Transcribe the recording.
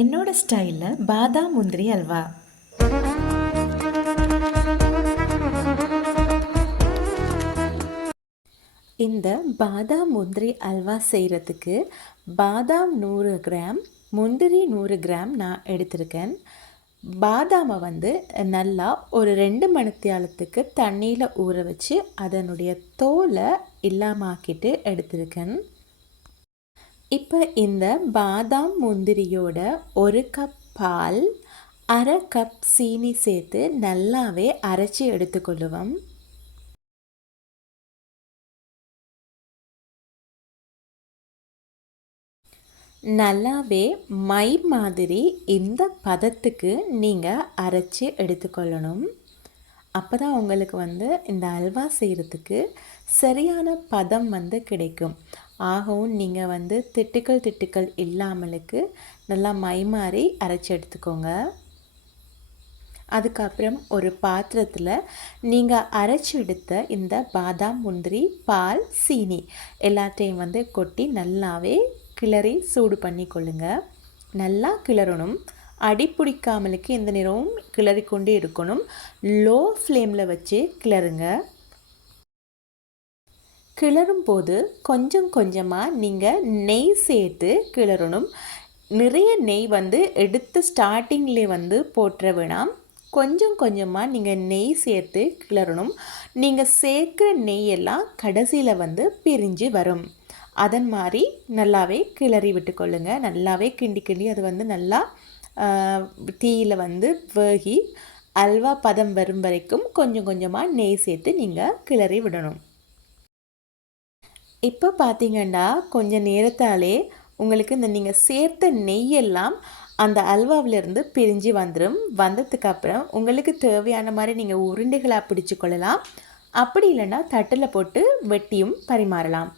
என்னோட ஸ்டைலில் பாதாம் முந்திரி அல்வா. இந்த பாதாம் முந்திரி அல்வா செய்கிறதுக்கு பாதாம் நூறு கிராம் முந்திரி நூறு கிராம் நான் எடுத்திருக்கேன். பாதாமை வந்து நல்லா ஒரு ரெண்டு மணித்தியாலத்துக்கு தண்ணியில் ஊற வச்சு அதனுடைய தோலை இல்லாமாக்கிட்டு எடுத்திருக்கேன். இப்போ இந்த பாதாம் முந்திரியோட ஒரு கப் பால் அரை கப் சீனி சேர்த்து நல்லாவே அரைச்சி எடுத்துக்கொள்ளுவோம் நல்லாவே மை மாதிரி இந்த பதத்துக்கு நீங்கள் அரைச்சி எடுத்துக்கொள்ளணும் அப்போ தான் உங்களுக்கு வந்து இந்த அல்வா செய்கிறதுக்கு சரியான பதம் வந்து கிடைக்கும். ஆகவும் நீங்கள் வந்து திட்டுக்கள் திட்டுக்கள் இல்லாமலுக்கு நல்லா மை அரைச்சி எடுத்துக்கோங்க. அதுக்கப்புறம் ஒரு பாத்திரத்தில் நீங்கள் அரைச்சி எடுத்த இந்த பாதாம் முந்திரி பால் சீனி எல்லாத்தையும் வந்து கொட்டி நல்லாவே கிளறி சூடு பண்ணி கொள்ளுங்க. நல்லா கிளறணும். அடி பிடிக்காமலுக்கு எந்த நேரமும் கிளறி இருக்கணும். லோ ஃப்ளேமில் வச்சு கிளறுங்க. கிளறும் போது கொஞ்சம் கொஞ்சமாக நீங்கள் நெய் சேர்த்து கிளறணும். நிறைய நெய் வந்து எடுத்து ஸ்டார்டிங்லேயே வந்து போட்டுற வேணாம். கொஞ்சம் கொஞ்சமாக நீங்கள் நெய் சேர்த்து கிளறணும். நீங்கள் சேர்க்குற நெய்யெல்லாம் கடைசியில் வந்து பிரிஞ்சு வரும். அதன் மாதிரி நல்லாவே கிளறி விட்டுக்கொள்ளுங்க நல்லாவே கிண்டி கிண்டி அது வந்து நல்லா தீயில் வந்து வேகி அல்வா பதம் வரும் வரைக்கும் கொஞ்சம் கொஞ்சமாக நெய் சேர்த்து நீங்கள் கிளறி விடணும். இப்போ பார்த்தீங்கன்னா கொஞ்சம் நேரத்தாலே உங்களுக்கு இந்த நீங்கள் சேர்த்த நெய்யெல்லாம் அந்த அல்வாவிலேருந்து பிரிஞ்சு வந்துடும் வந்ததுக்கு அப்புறம் உங்களுக்கு தேவையான மாதிரி நீங்கள் உருண்டைகளாக பிடிச்சு கொள்ளலாம் அப்படி இல்லைன்னா தட்டில் போட்டு வெட்டியும் பரிமாறலாம்.